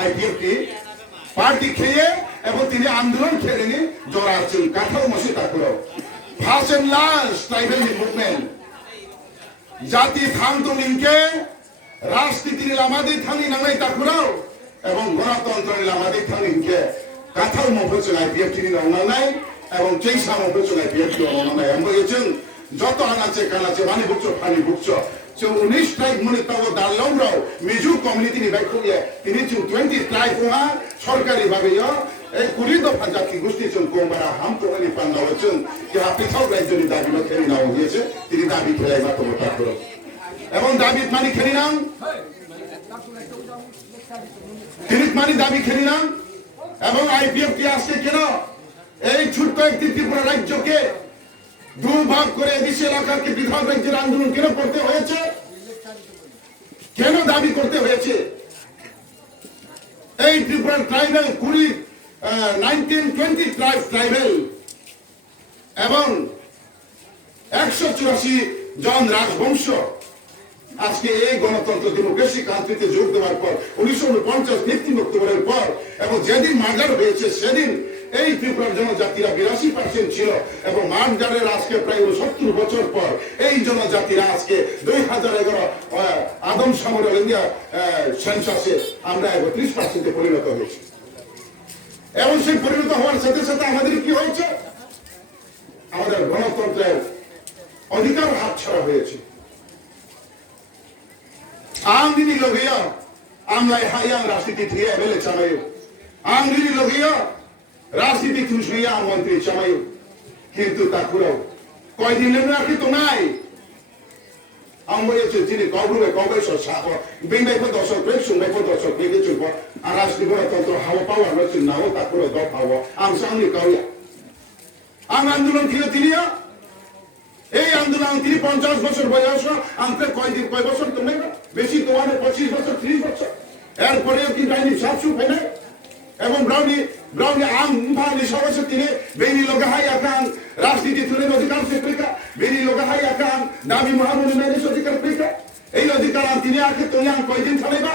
IPFT party খেয়ে এবং তিনি আন্দোলন খেলেনি জোড়া আছেন কাঠাও মসি তাকুরাও first and last tribal movement জাতি থামতলিনকে রাজনীতি লামাদি থানি নামাই তাকুরাও এবং গণতন্ত্র লামাদি থানিনকে কাঠাও মফসল আইপিএফটি নামাই এবং চেইসা মফসল আইপিএফটি নামাই আমবয়েছেন যত আনাচে কানাচে মানি বুকছো ফানি বুকছো So 19 ট্রাইব মনে তাও দাললংরাও মিজু কমিউনিটি নি বাইকয়ে তিনি 20 ট্রাইব কোহা সরকারি ভাবে এই কুড়ি দফা জাতি গোষ্ঠী চুন কোমবারা হাম তো এনি পান্না হচ্ছেন যে আপনি সব রাজ্যের দাবি খেলি নাও হয়েছে তিনি দাবি খেলাই মাত্র কথা করো এবং দাবি মানি খেলি নাও তিনি মানি দাবি খেলি নাও এবং আইপিএফ কি আসছে কেন এই ছোট্ট একটি ত্রিপুরা রাজ্যকে দুভাগ করে এদেশে এলাকাকে বিভাগ রাজ্যের আন্দোলন কেন করতে হয়েছে কেন দাবি করতে হয়েছে এই ত্রিপুরার ট্রাইবেল 1920 ট্রাইবেল এবং 184 জন রাজবংশ আজকে এই গণতন্ত্র ডেমোক্রেসি কান্ট্রিতে যোগ দেওয়ার পর 1949 15 অক্টোবরের পর এবং যেদিন মার্ডার হয়েছে সেদিন এই ত্রিপুরার জনজাতিরা 82% ছিল এবং মার্ডারের আজকে প্রায় 70 বছর পর এই জনজাতিরা আজকে 2011 আদম সামরিক ইন্ডিয়া সেন্সাসে আমরা 31% পরিণত হয়েছি এবং সেই পরিণত হওয়ার সাথে সাথে আমাদের কি হয়েছে আমাদের গণতন্ত্রের অধিকার হাতছাড়া হয়েছে आंगनी लोगिया आमलाई हायां राजनीति थिए एमएलए चमायो आंगनी लोगिया राजनीति थुसुया मंत्री चमायो किंतु ताकुराव কয় দিনের নাকি তো নাই আমবয়েছে যিনি কবরুবে কবেশ সাহ বিংবাই পদ দশক প্রেস সুংবাই পদ দশক বেগে চুপ আর রাজনীতি গণতন্ত্র হাওয়া পাওয়ার রয়েছে নাও তাকুরাव দ পাওয়া আম সামনে কাউয়া আম আন্দোলন ছিল তিনিয়া এই আন্দোলন তিনি 50 বছর বয়স আমকে কয় বছর তুমি বেশি তোমার 25 বছর 30 বছর এরপরেও কি ডাইনি সাবসু হয় না এবং ব্রাউনি আম ভানি সবসে তিনি বেনি লগাহাই আকান রাজনীতি তুলে অধিকার স্বীকৃতা বেনি লগাহাই আকান দাবি মহামনি মেনে অধিকার স্বীকৃতা এই অধিকার তিনি আকে তোয়ান কয়দিন চালাইবা